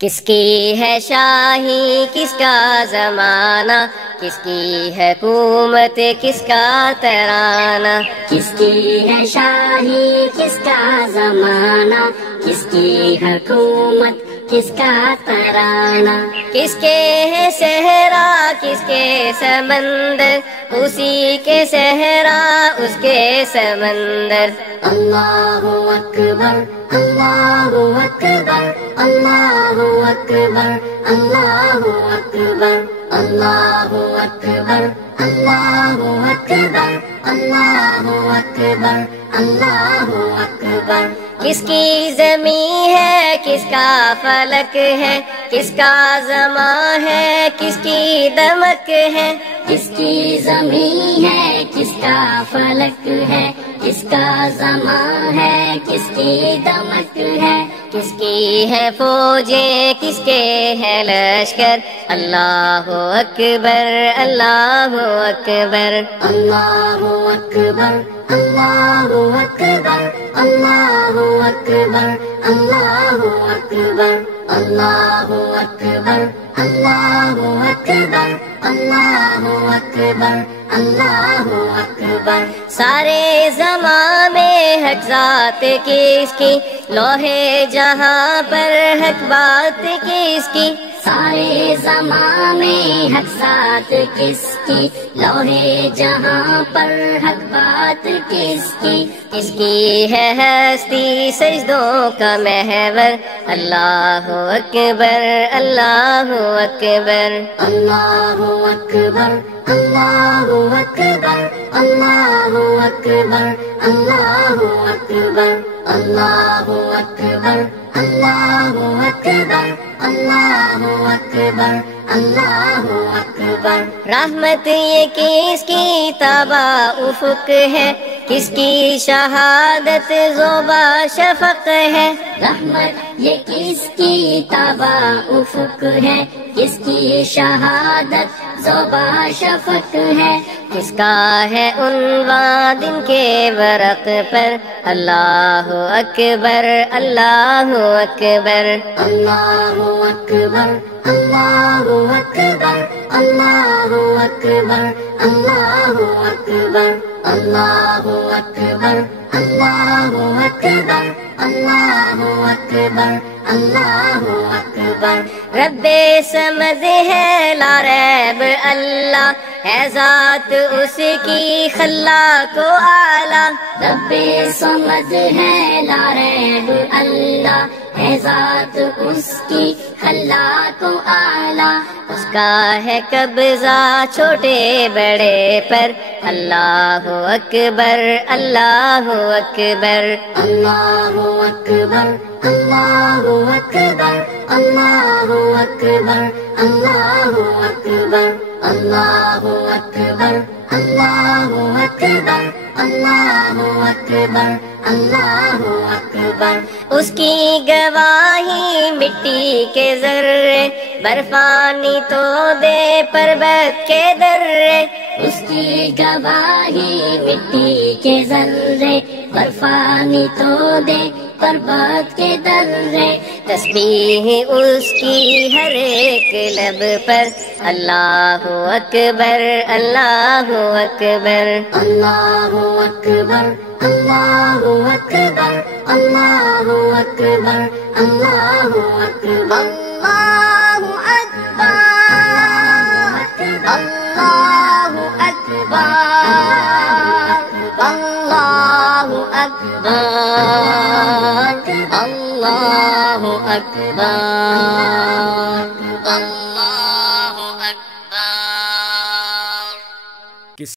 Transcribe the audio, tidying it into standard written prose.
کس کی ہے شاہی کس کا زمانہ، کس کی ہے حکومت کس کا ترانہ، کس کی ہے شاہی کس کا زمانہ، کس کی حکومت کس کا ترانہ، کس کے ہے صحرا کس کے سمندر، اسی کے صحرا اس کے سمندر۔ اللہ اکبر اللہ اکبر اللہ اکبر اللہ اکبر اللہ اکبر اللہ اکبر اللہ اکبر اللہ اکبر۔ کس کی زمین ہے کس کا فلک ہے، کس کا زمان ہے کس کی دمک ہے، کس کی زمین ہے کس کا فلک ہے، کس کا زمان ہے کس کی دمک ہے، کس کی ہے فوجیں کس کے ہے لشکر، اللہ اکبر اللہ اکبر۔ اللہ اکبر اللہ اکبر اللہ اکبر اللہ اکبر اللہ اکبر اللہ اکبر اللہ اکبر اللہ اکبر۔ سارے زمان میں حق ذات کس کی، لوہے جہاں پر حق بات کس کی، سارے زمان میں حق ذات کس کی، لوہے جہاں پر حق بات کس کی، کس کی ہے ہستی سجدوں کا محور، اللہ اکبر اللہ اکبر۔ اللہ اکبر اللہ اکبر اللہ اکبر اللہ اکبر اللہ اکبر اللہ اکبر اللہ اکبر اللہ اکبر۔ رحمت یہ کس کی تابہ افق ہے، کس کی شہادت زوبا شفق ہے، رحمت یہ کس کی تابہ افق ہے، کس کی شہادت زوبا شفق ہے، کس کا ہے عنوان دن کے ورق پر، اللہ اکبر اللہ اکبر۔ اللہ اکبر اللہ اکبر اللہ اکبر اللہ اکبر اللہ اکبر اللہ اکبر اللہ اکبر اللہ اکبر۔ رب سمجھ ہے لا ریب اللہ، ہے ذات اس کی خلاق و اعلیٰ، رب سمجھ ہے لا ریب اللہ، ہے ذات اس کی خلاق و اعلیٰ، اس کا ہے قبضہ چھوٹے بڑے پر، اللہ اکبر اللہ اکبر۔ اللہ اکبر اللہ اکبر اللہ اکبر اللہ اکبر اللہ اکبر اللہ اکبر اللہ اکبر اللہ اکبر۔ اس کی گواہی مٹی کے ذرے، برفانی تو دے پربت کے درے، اس کی گواہی مٹی کے ذرے، برفانی تو دے پربت کے درے، تسبیح اس کی ہر ایک لب پر، اللہ اکبر اللہ اکبر۔ اللہ اکبر اللہ اکبر اللہ اکبر اللہ اکبر اللہ اکبر اللہ اکبر اللہ اکبر اللہ اکبر۔